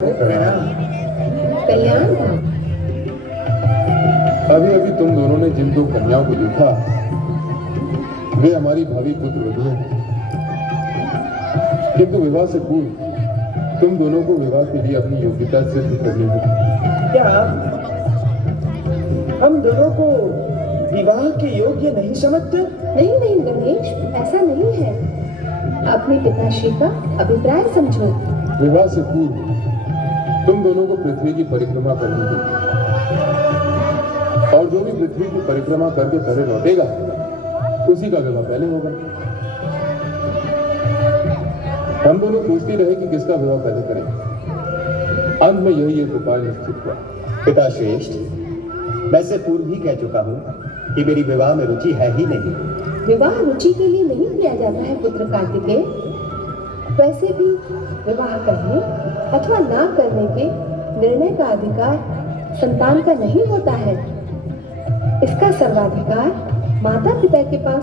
कल्याण। अभी अभी तुम दोनों ने जिन दो कन्याओं को देखा वे हमारी भावी पुत्र वधू हैं, किंतु विवाह से पूर्व तुम दोनों को विवाह के लिए अपनी योग्यता सिद्ध करनी होगी। क्या हम दोनों को विवाह के योग्य नहीं समझते? नहीं नहीं गणेश, ऐसा नहीं है। अपने पिताश्री का अभिप्राय समझो। विवाह से पूर्व तुम दोनों को पृथ्वी की परिक्रमा करनी होगी, और जो भी पृथ्वी की परिक्रमा करके घरे लौटेगा उसी का विवाह पहले होगा। हम दोनों पूछते रहे कि किसका विवाह पहले करें। अंत में यही एक उपाय निश्चित हुआ। पिता श्रेष्ठ, मैं से पूर्व ही कह चुका हूँ कि मेरी विवाह में रुचि है ही नहीं। विवाह रुचि के लिए नहीं किया जाता है पुत्र कार्तिकेय। वैसे भी विवाह करने अथवा ना करने के निर्णय का अधिकार संतान का नहीं होता है। इसका सर्वाधिकार माता पिता के पास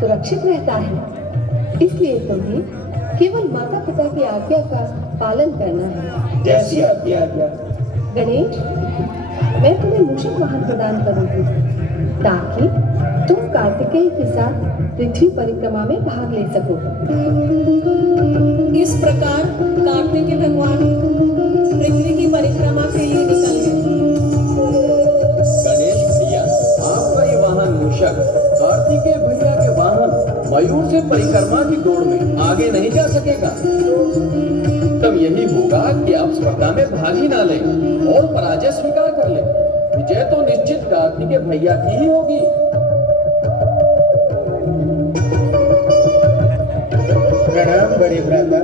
सुरक्षित रहता है। इसलिए तुम्हें केवल माता पिता की आज्ञा का पालन करना है। जैसी आज्ञा। गणेश, मैं तुम्हें मूषक वाहन प्रदान करूंगी ताकि तुम कार्तिकेय के साथ पृथ्वी परिक्रमा में भाग ले सको। इस प्रकार कार्तिकेय भगवान पृथ्वी की परिक्रमा के लिए निकल गए। गणेश भैया, आपका ये वाहन मूषक कार्तिकेय भैया के वाहन मयूर से परिक्रमा की दौड़ में आगे नहीं जा सकेगा। तब यही होगा कि आप स्पर्धा में भाग ही ना लें और पराजय स्वीकार कर लें। विजय तो निश्चित कार्तिकेय भैया की ही होगी। प्रणाम बड़े भ्राता।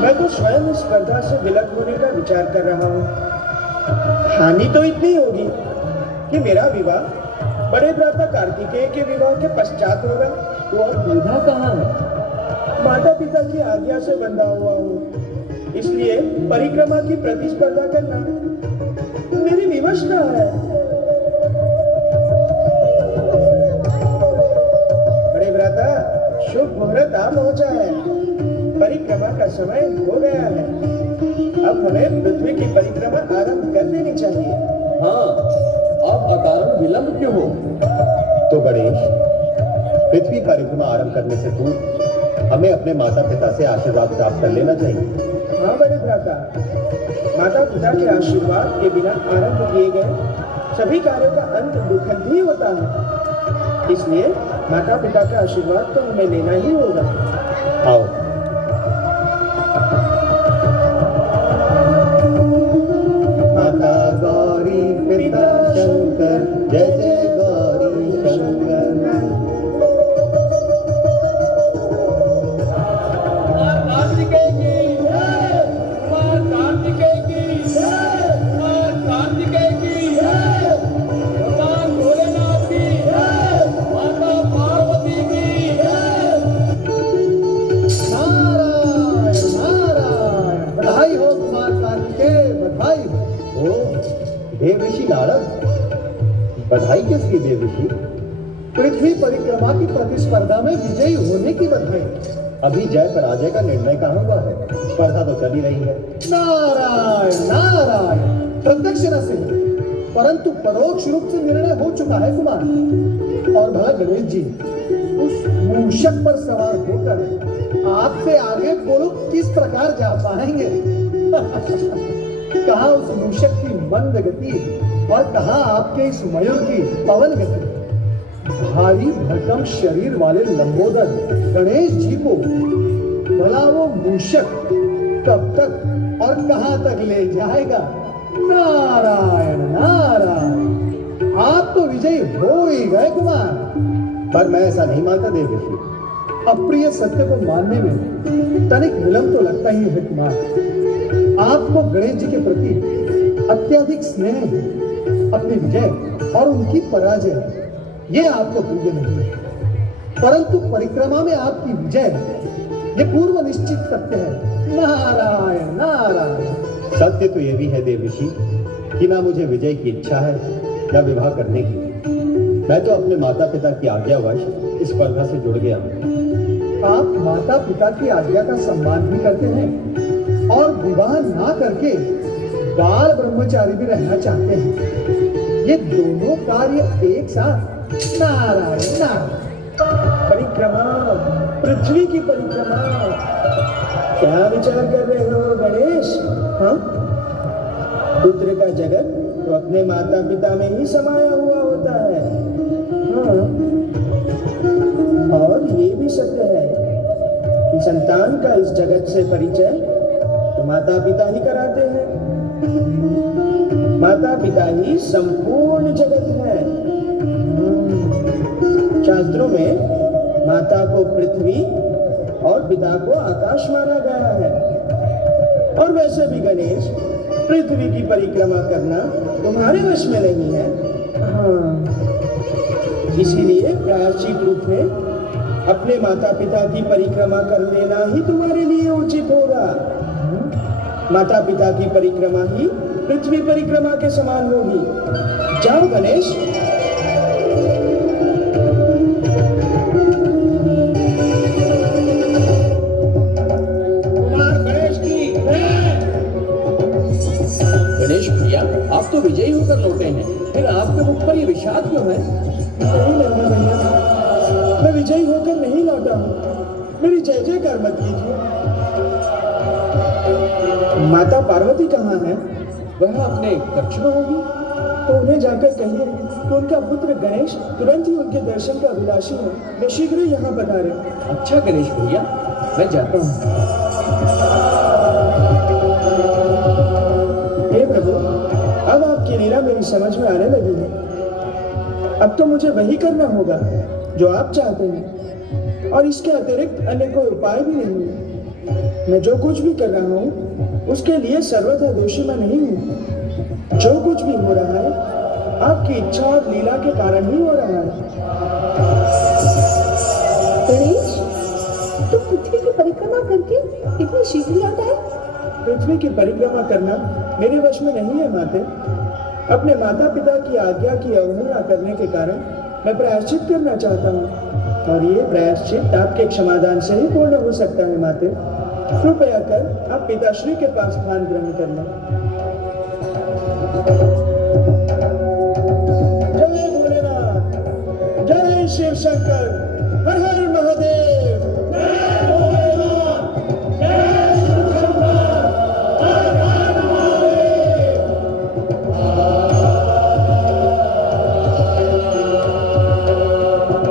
मैं तो स्वयं इस स्पर्धा से विलग होने का विचार कर रहा हूँ। हानि तो इतनी होगी कि मेरा विवाह बड़े भ्राता कार्तिकेय के विवाह के पश्चात होगा। तो अब दूल्हा कहाँ है? माता पिता की आज्ञा से बंधा हुआ हूँ, इसलिए परिक्रमा की प्रतिस्पर्धा करना मेरी विवश न है। बड़े भ्राता, शुभ मुहूर्त आ पहुंचा है। परिक्रमा का समय हो गया है। अब हमें पृथ्वी की परिक्रमा आरंभ कर देनी चाहिए। हाँ, अब अकारण विलंब क्यों हो? तो गणेश, पृथ्वी परिक्रमा आरंभ करने से पूर्व हमें अपने माता पिता से आशीर्वाद प्राप्त कर लेना चाहिए। हाँ बड़े भ्राता, माता पिता के आशीर्वाद के बिना आरंभ किए गए सभी कार्यों का अंत दुखद ही होता है। इसलिए माता पिता का आशीर्वाद तो हमें लेना ही होगा। आओ। माता गौरी पिता शंकर, जय जय गौरी शंकर। कार्तिकेय की जय, कार्तिकेय की जय, कार्तिकेय की जय, भगवान भोलेनाथ की जय, माता पार्वती की जय। नारायण नारायण, बधाई हो कुमार कार्तिकेय, बधाई हो। ओ देव ऋषि नारद, बधाई किसकी देव ऋषि? पृथ्वी परिक्रमा की प्रतिस्पर्धा में विजयी होने की बधाई। अभी जय पराजय का निर्णय कहाँ हुआ है? स्पर्धा तो चली रही है। नारायण नारायण, प्रत्यक्ष न से परंतु परोक्ष रूप से निर्णय हो चुका है कुमार। और भला गणेश जी, उस मूषक पर सवार होकर आपसे आगे बोलो किस प्रकार जा पाएंगे? कहाँ उस मूषक की मंद गति और कहाँ आपके इस मयूर की पवन गति। भारी भरकम शरीर वाले लंबोदर गणेश जी को भला वो मूषक कब तक और कहां तक ले जाएगा? नारायण नारायण, आप तो विजयी हो ही गए कुमार। पर मैं ऐसा नहीं मानता देव ऋषि। अप्रिय सत्य को मानने में तनिक विलंब तो लगता ही है कुमार। आपको गणेश जी के प्रति अत्यधिक स्नेह है। अपनी विजय और उनकी पराजय ये आपको भूलने नहीं है, परंतु परिक्रमा में आपकी विजय ये पूर्व निश्चित सत्य है। नारायण नारायण। सत्य तो ये भी है देव ऋषि कि ना मुझे विजय की इच्छा है ना विवाह करने की। मैं तो अपने माता पिता की आज्ञावश इस स्पर्धा से जुड़ गया हूँ। आप माता पिता की आज्ञा का सम्मान भी करते हैं और विवाह ना करके बाल ब्रह्मचारी भी रहना चाहते हैं। ये दोनों कार्य एक साथ। नारायण नारायण। परिक्रमा, पृथ्वी की परिक्रमा। क्या विचार कर रहे हो गणेश? हाँ, पुत्र का जगत तो अपने माता पिता में ही समाया हुआ होता है। हाँ, और ये भी सत्य है कि संतान का इस जगत से परिचय तो माता पिता ही कराते हैं। माता पिता ही संपूर्ण जगत है। शास्त्रों में माता को पृथ्वी और पिता को आकाश माना गया है। और वैसे भी गणेश, पृथ्वी की परिक्रमा करना तुम्हारे वश में नहीं है। हाँ, इसीलिए प्रायश्चित रूप में अपने माता पिता की परिक्रमा कर लेना ही तुम्हारे लिए उचित होगा। माता पिता की परिक्रमा ही पृथ्वी परिक्रमा के समान होगी। जाओ गणेश। गणेश भैया, आप तो विजयी होकर लौटे हैं, फिर आपके मुख पर ये विषाद क्यों है? नहीं लड़ना भैया, मैं विजयी होकर नहीं लौटा हूँ। मेरी जय जयकार मत कीजिए। माता पार्वती कहाँ है? वह अपने कक्ष में होगी। तो उन्हें जाकर कहिए कि उनका पुत्र गणेश तुरंत ही उनके दर्शन का अभिलाषी है। वे शीघ्र ही यहाँ पधारे। अच्छा गणेश भैया, मैं जाता हूँ। हे प्रभु, अब आपकी लीला मेरी समझ में आने लगी है। अब तो मुझे वही करना होगा जो आप चाहते हैं, और इसके अतिरिक्त अन्य कोई उपाय भी नहीं है। मैं जो कुछ भी कर रहा हूँ उसके लिए सर्वथा दोषी मैं नहीं हूँ। जो कुछ भी हो रहा है आपकी इच्छा और लीला के कारण ही हो रहा है। गणेश, तुम पृथ्वी की परिक्रमा करके इतनी शीघ्र लौट आए? पृथ्वी की परिक्रमा करना मेरे वश में नहीं है माते। अपने माता पिता की आज्ञा की अवहेलना करने के कारण मैं प्रायश्चित करना चाहता हूँ, और ये प्रायश्चित आपके क्षमादान से ही पूर्ण हो सकता है माते। कृपया कर आप पिताश्री के पास स्थान ग्रहण करना। जय भोलेनाथ, जय शिव शंकर, हर हर महादेव।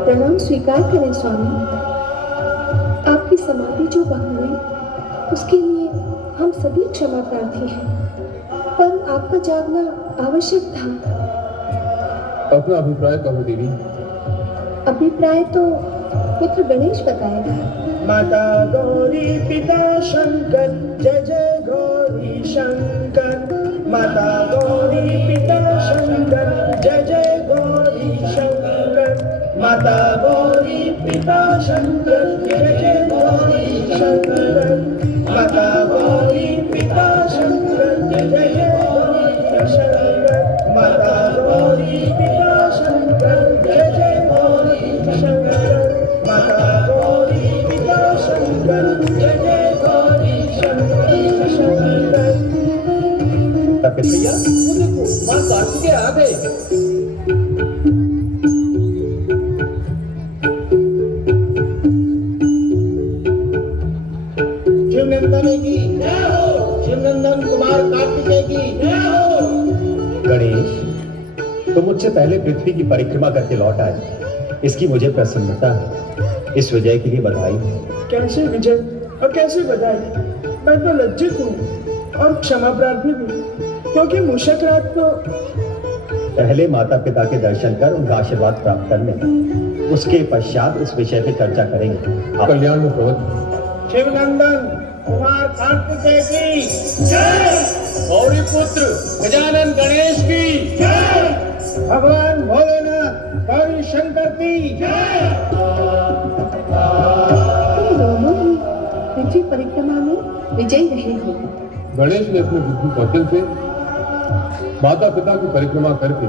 प्रणाम स्वीकार करें स्वामी। आपकी समाधि जो भंग हुई उसके लिए हम सभी क्षमा प्रार्थी हैं, पर आपका जागना आवश्यक था। अपना अभिप्राय कहो देवी। अभिप्राय तो पुत्र गणेश बताएगा। माता गौरी पिता शंकर, जय जय गौरी शंकर। माता गौरी पिता शंकर, जय जय गौरी शंकर। माता गौरी पिता शंकर, जय जय गौरी शंकर। माता गौरी पिता शंकर, जय जय गौरी शंकर। माता गौरी पिता शंकर, जय जय गौरी शंकर। माता गौरी पिता शंकर, जय जय गौरी शंकर। भैया, वो देखो, माँ कार्तिकेय आ गए। शिवनंदन की जय हो। शिवनंदन कुमार कार्तिकेय की जय हो। गणेश, तुम मुझसे पहले पृथ्वी की परिक्रमा करके लौट आए, इसकी मुझे प्रसन्नता है। इस विजय के लिए बधाई। कैसे विजय और कैसे बधाई? मैं तो लज्जित हूँ और क्षमा प्रार्थी भी, क्योंकि मूषक रात तो पहले माता पिता के दर्शन कर उनका आशीर्वाद प्राप्त कर लें, उसके पश्चात इस विषय पर चर्चा करेंगे। आप कल्याण में प्रवत। शिवनंदन कुमार कार्तिकेय की जय। गौरी पुत्र गजानन गणेश की जय। भगवान भोलेनाथ गौरी शंकर की जय। तुम दोनों ही पृथ्वी परिक्रमा में विजयी रहे हो। गणेश ने अपने बुद्धि कौशल से माता पिता की परिक्रमा करके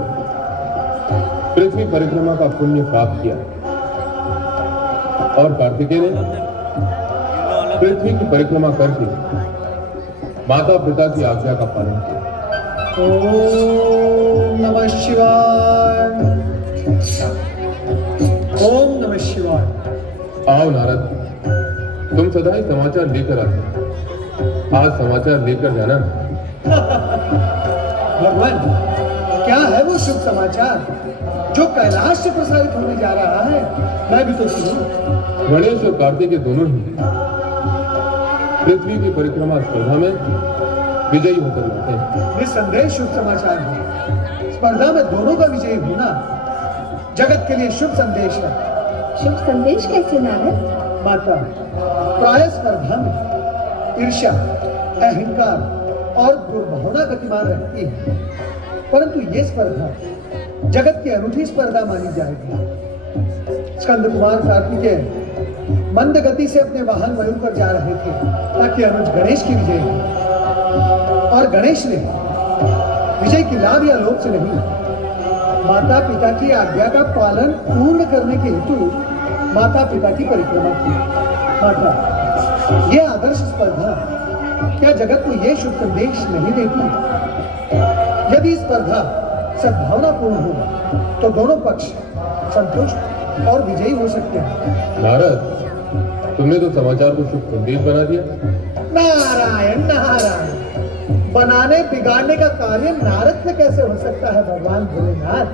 पृथ्वी परिक्रमा का पुण्य प्राप्त किया, और कार्तिकेय ने पृथ्वी की परिक्रमा करके माता पिता की आज्ञा का पालन किया। ओम नमः शिवाय। ओम नमः शिवाय। आओ नारद, तुम सदा ही समाचार लेकर आते हो। आज समाचार लेकर जाना। भगवान, क्या है वो शुभ समाचार जो कैलाश से प्रसारित होने जा रहा है? मैं भी तो सुनूं। गणेश और कार्तिकेय दोनों ही पृथ्वी की परिक्रमा स्पर्धा में विजयी होकर लौटे हैं। निस्संदेह शुभ समाचार है। स्पर्धा में दोनों का विजयी होना जगत के लिए शुभ संदेश है। शुभ संदेश कैसे नारद? माता, प्राय स्पर्धा में ईर्ष्या, अहंकार और दुर्भावना गतिमान रहती है, परंतु ये स्पर्धा जगत की अनूठी स्पर्धा मानी जाएगी। स्कंद कुमार कार्तिकेय मंद गति से अपने वाहन मयूर पर जा रहे थे ताकि अनुज गणेश की विजय हो, और गणेश ने विजय की लाभ या लोभ से नहीं, माता पिता की आज्ञा का पालन पूर्ण करने के हेतु माता पिता की परिक्रमा की। माता, ये आदर्श स्पर्धा क्या जगत को ये शुभ संदेश नहीं देती? यदि स्पर्धा सद्भावनापूर्ण हो तो दोनों पक्ष संतुष्ट और विजयी हो सकते हैं। नारद, तुमने तो समाचार को शुभ संदेश बना दिया। नारायण नारायण, बनाने बिगाड़ने का कार्य नारद से कैसे हो सकता है भगवान भोलेनाथ?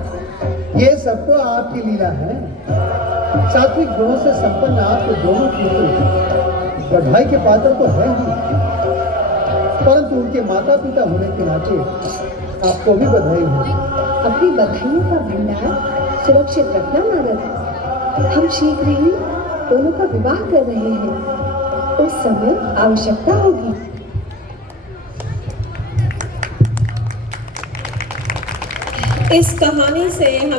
ये सब तो आपकी लीला है। सात्विक गुणों से संपन्न आपके दोनों पुत्र बधाई के पात्र तो है ही, परंतु उनके माता पिता होने के नाते आपको भी बधाई हो। अपनी बधाइयों का भंडार सुरक्षित रखना नारद। हम शीघ्र ही दोनों का विवाह कर रहे हैं। उस समय आवश्यकता होगी। इस कहानी से हमें